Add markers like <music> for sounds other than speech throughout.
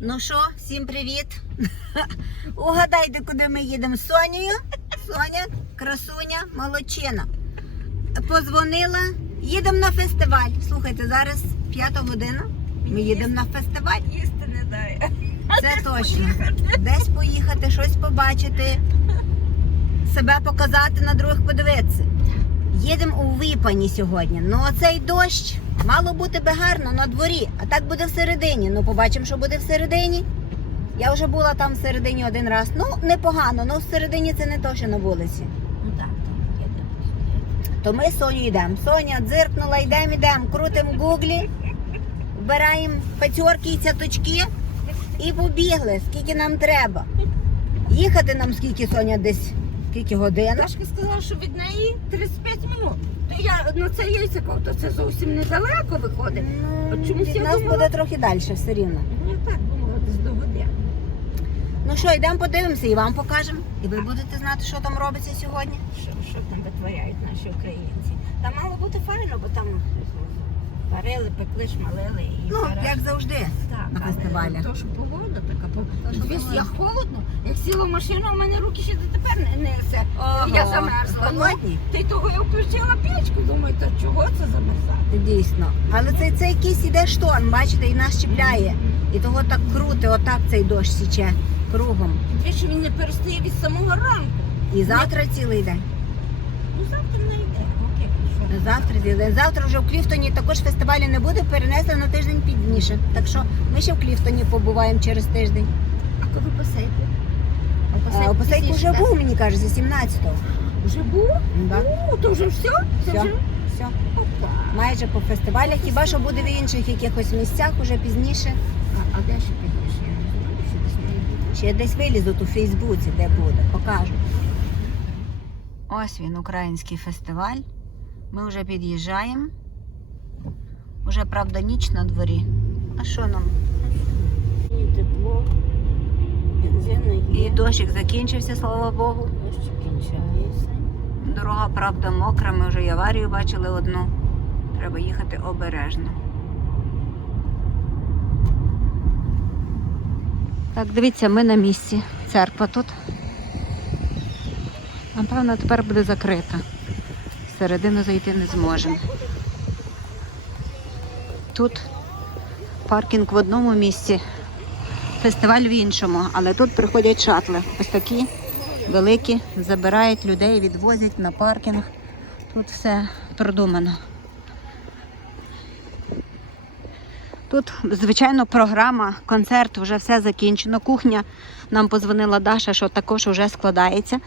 Ну що, всім привіт. <laughs> Угадайте, куди ми їдемо з Сонією. Соня, красуня, молодчина. Позвонила, їдемо на фестиваль. Слухайте, зараз п'ята година. Ми їдемо на фестиваль. Їсти не дає. Це точно. Десь поїхати, щось побачити, себе показати, на других подивитися. Їдемо у Випані сьогодні. Ну оцей дощ мало бути би гарно на дворі, а так буде всередині. Ну побачимо, що буде всередині. Я вже була там всередині один раз. Ну, непогано, але всередині це не то, що на вулиці. Ну так, там. То ми з Соню йдемо. Соня дзиркнула, йдемо, йдемо, крутимо гуглі, вбираємо пацьорки і цяточки і побігли, скільки нам треба. Їхати нам скільки, Соня, десь скільки годин? Дашка сказала, що від неї 35 минут. То я на це яйця, то це зовсім недалеко виходить. От чомусь Від я нас думала- буде трохи далі, все рівно. Ну так думала, десь до години. Ну що, йдемо подивимося і вам покажемо. І ви будете знати, що там робиться сьогодні. Що, що там витворяють наші українці. Там мало бути файно, бо там варили, пекли, шмалили і Ну, зараз- як завжди. Так, на але. То, що погода така. що Дивись, погода. холодно. Як сіла в машину, у мене руки ще дотепер не, не все. Я замерзла. Холодні? Та й того я включила печку, думаю, то чого це замерзати? Дійсно. Але це, це якийсь іде шторм, бачите, і нас чіпляє. І того так крути, отак цей дощ січе кругом. Двічі він не перестає від самого ранку. І завтра цілий день. Ну завтра не йде. Завтра цілий. Завтра вже в Кліфтоні також фестивалю не буде, перенесли на тиждень пізніше. Так що ми ще в Кліфтоні побуваємо через тиждень. А коли посейку? А, у Посейку вже був, мені кажеться, 17-го. Вже був? Да. У, то вже все? Це Все. вже? Все. Опа. Майже по фестивалях, хіба що буде в інших якихось місцях уже пізніше. А, а де ще підеш? Я не знаю, що десь має бути. Ще десь вилізуть у Фейсбуці, де буде, покажу. Ось він, український фестиваль. Ми вже під'їжджаємо. Уже, правда, ніч на дворі. А що нам? І тепло, бензин І дощик закінчився, слава Богу. дощ кінчається. Дорога, правда, мокра, ми вже й аварію бачили одну. Треба їхати обережно. Так, дивіться, ми на місці. Церква тут. Напевно, тепер буде закрита. Всередину зайти не зможемо. Тут паркінг в одному місці, фестиваль в іншому, але тут приходять шатли. Ось такі великі, забирають людей, відвозять на паркінг. Тут все продумано. Тут, звичайно, програма, концерт, вже все закінчено. Кухня нам позвонила Даша, що також вже складається.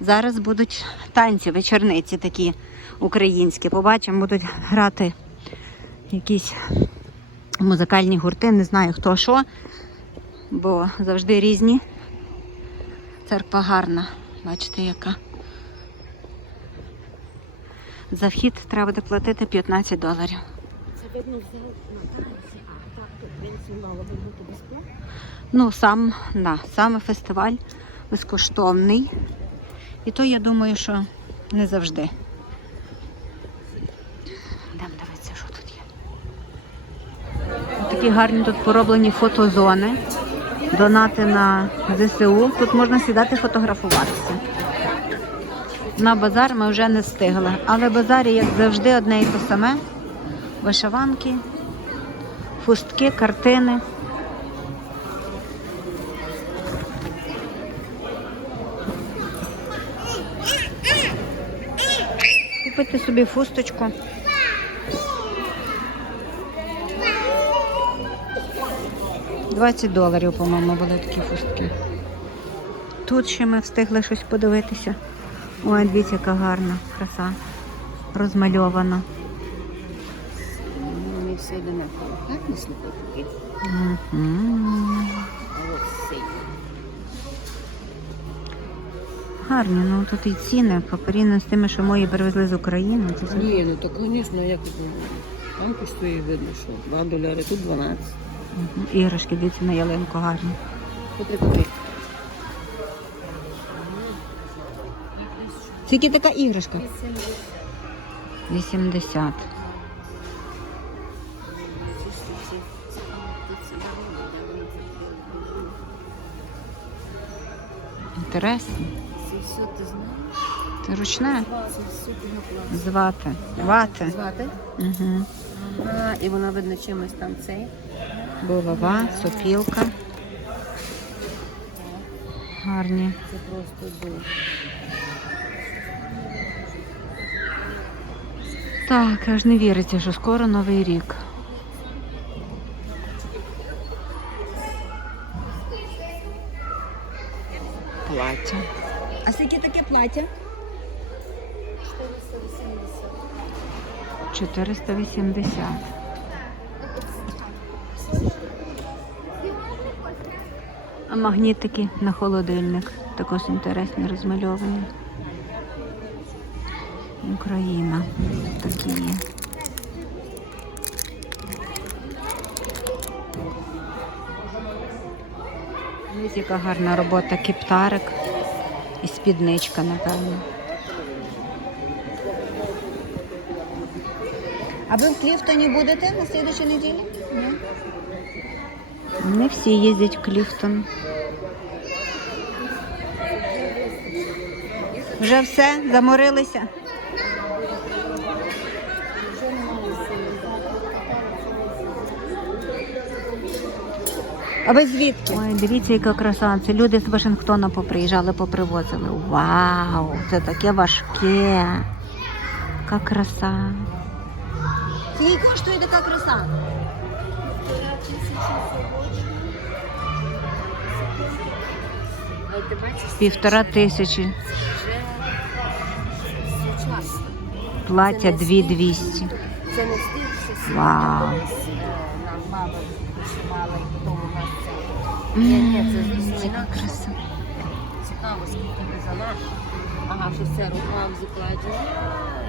Зараз будуть танці, вечорниці такі українські. Побачимо, будуть грати якісь музикальні гурти, не знаю хто що, бо завжди різні. Церква гарна, бачите, яка. За вхід треба буде платити 15 доларів. Це видно взяв на танці, а так тут бензин мало би бути безплатно. Ну, сам, да, саме фестиваль безкоштовний. І то я думаю, що не завжди. Йдемо дивитися, що тут є. Такі гарні тут пороблені фотозони. Донати на ЗСУ. Тут можна сідати фотографуватися. На базар ми вже не встигли. Але базарі, як завжди, одне і те саме. Вишиванки, фустки, картини. Купити собі фусточку. Двадцять доларів, по-моєму, були такі фустки. Тут ще ми встигли щось подивитися. Ой, дивіться, яка гарна краса. Розмальована. Вони все одинаково. Так, не слухати? гарні, ну тут і ціни порівняно з тими, що мої привезли з України. Це все. Ні, ну то, звісно, як там коштує видно, що 2 доляри, тут 12. Іграшки, дивіться, на ялинку гарні. Купи. Скільки така іграшка? 80. Інтересно. Все ти знаєш? Ручне. Це все пінопласт. Звати. Вати. Звати? Угу. Ага, і вона видно чимось там цей. Булава, сопілка. Гарні. Це просто дуже. Так, аж не віриться, що скоро новий рік. Плаття. А скільки таке плаття? 480. А магнітики на холодильник. Також інтересні розмальовані. Україна. Такі є. Ось яка гарна робота, кіптарик і спідничка, напевно. А ви в Кліфтоні будете на слідчій неділі? Ні. Не всі їздять в Кліфтон. Вже все, заморилися. А ви звідки? Ой, дивіться, яка краса. Це люди з Вашингтона поприїжджали, попривозили. Вау! Це таке важке. Яка краса. Скільки коштує така краса? Півтора тисячі. вже сучасно. Плаття 2200. Це не стиль, що Вау. нам мама вишивала, і потім у нас це. Ні, ні, це краса. Цікаво, скільки в'язала. Ага, що це рукав закладені.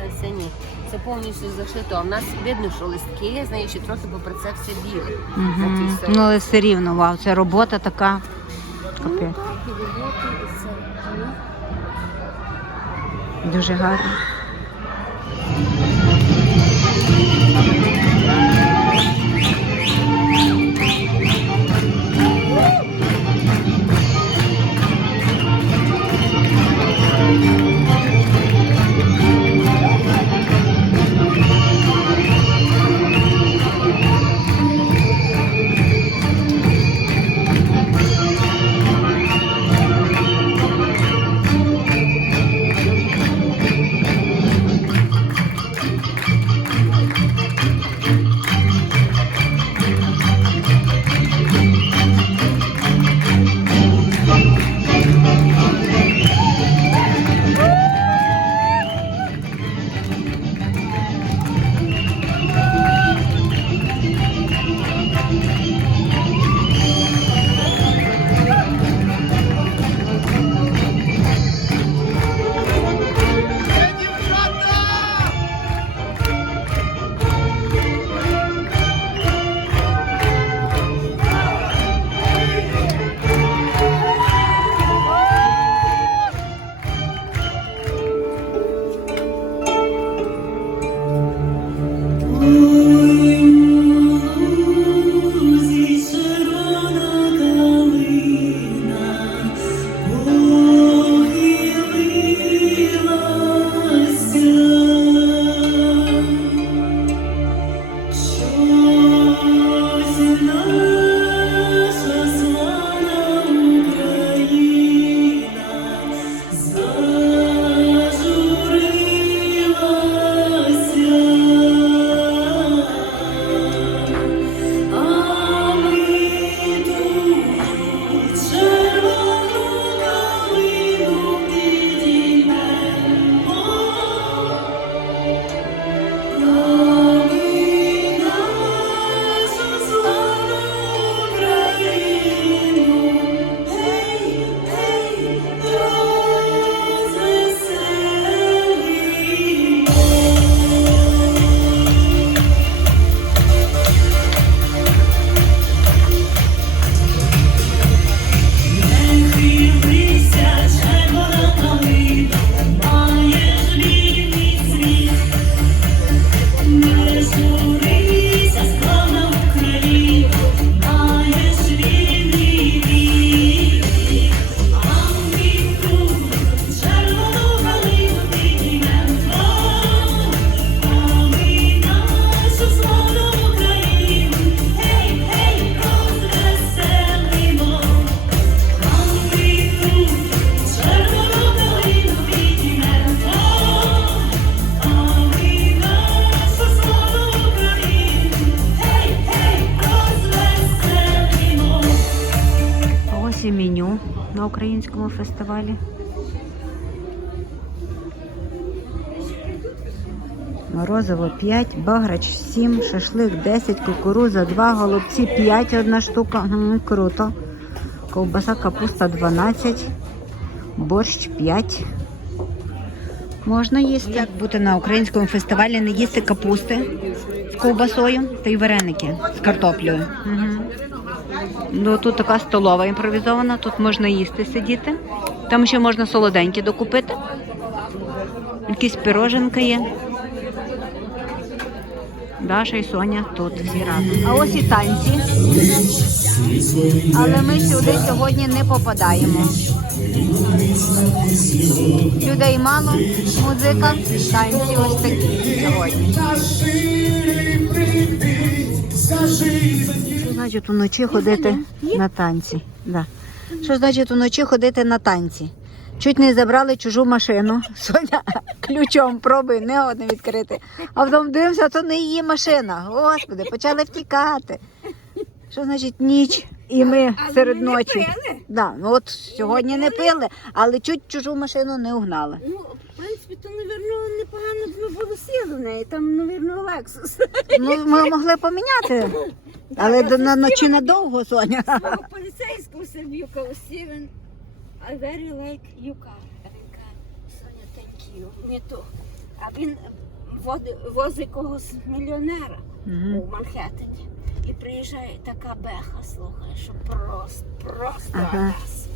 Е, Це ні. Це повністю зашито. А в нас видно, що листки, знаєш, і трохи попри це все біле. На тій стороні. Ну, але все рівно, вау, це робота така. Капець. Ну, Дуже гарно. Українському фестивалі. Морозиво 5, баграч 7, шашлик 10, кукуруза 2, голубці 5, одна штука. М, круто. Ковбаса капуста 12, борщ 5. Можна їсти. Як бути на українському фестивалі, не їсти капусти з ковбасою та й вареники з картоплею. Угу. Ну, тут така столова імпровізована, тут можна їсти сидіти. Там ще можна солоденькі докупити. Якісь пироженка є. Даша і Соня тут всі разом. А ось і танці. Але ми сюди сьогодні не попадаємо. Людей мало, музика, танці ось такі сьогодні. Значить уночі ходити на танці? Да. Що значить уночі ходити на танці? Чуть не забрали чужу машину. <laughs> Соня ключом пробує не одне відкрити. А потім дивимося, то не її машина. Господи, почали втікати. Що значить ніч? І ми серед ночі. Да, ну от сьогодні не пили, але чуть чужу машину не угнали. Ну, в принципі, то, напевно, непогано б ми було сіли в неї. Там, напевно, Лексус. Ну, ми могли поміняти, <laughs> але до на ночі надовго, Соня. Свого поліцейського Сербюка Стівен. I very like you car. А він каже, Соня, thank you. Не то. А він води- возить когось мільйонера Мгм. у Манхеттені. І приїжджає така беха, слухай, що просто, просто Ага. Адас.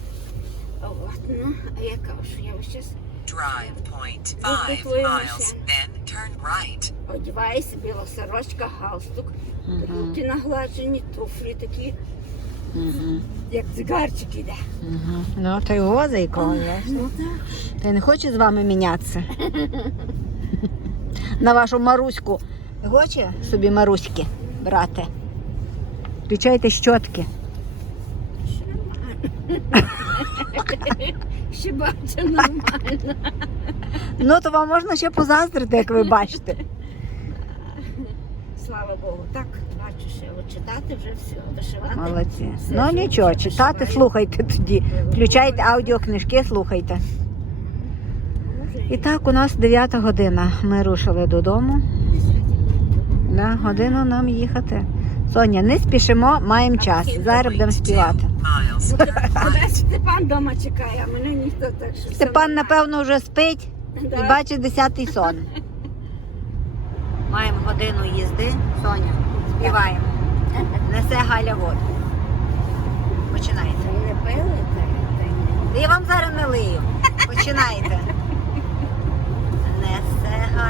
От, ну, а я кажу, що я ось щас Drive point five miles, then turn right. одіваєшся, біла сорочка, галстук, руки нагладжені, туфлі такі, Мгм. як цигарчик іде. Мгм. Ну, то й воза якого є. Ну так. Та й не хоче з вами мінятися. На вашу Маруську. Хоче собі Маруськи брати? Включайте щотки. Ще бачу нормально. Ну, то вам можна ще позаздрити, як ви бачите. Слава Богу. Так, бачу, ще от читати вже все, вишивати. Молодці. Все, Ну нічого, вишиваю. читати, слухайте тоді. Включайте аудіокнижки, слухайте. І так, у нас 9 година. Ми рушили додому. На годину нам їхати. Соня, не спішимо, маємо час. Зараз будемо співати. Ну, <laughs> Степан вдома чекає, а мене ніхто так що. Степан, напевно, вже спить і бачить десятий сон. <laughs> Маємо годину їзди. Соня, співаємо. Несе Галя воду. Починайте. Ви не пили. Я вам зараз не лию. Починайте. Несе Галя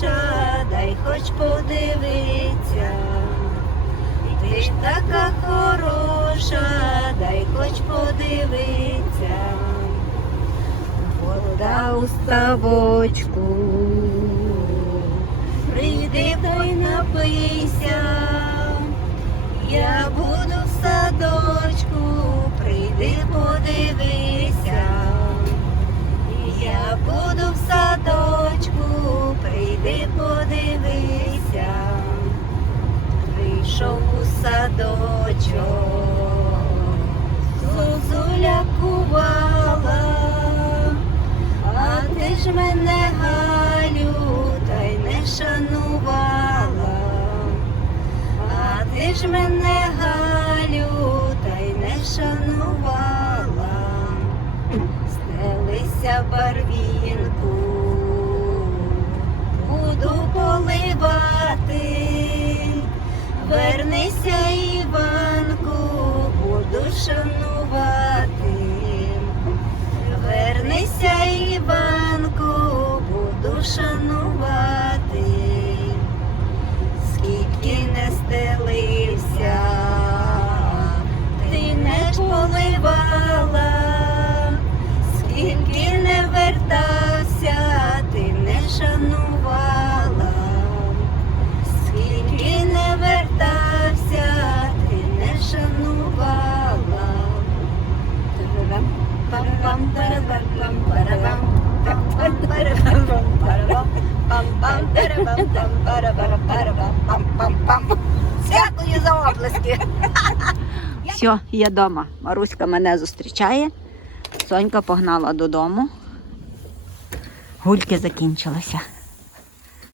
хороша, дай хоч подивиться, ти ж така хороша, дай хоч подивиться, вода у ставочку, прийди та й напийся. Я буду в садочку, прийди подивися. Я буду в садочку, барвінку, буду поливати, вернися, Іванку, буду шанувати, вернися, Іванку, буду шанувати. Все, я вдома. Маруська мене зустрічає. Сонька погнала додому. Гульки закінчилися.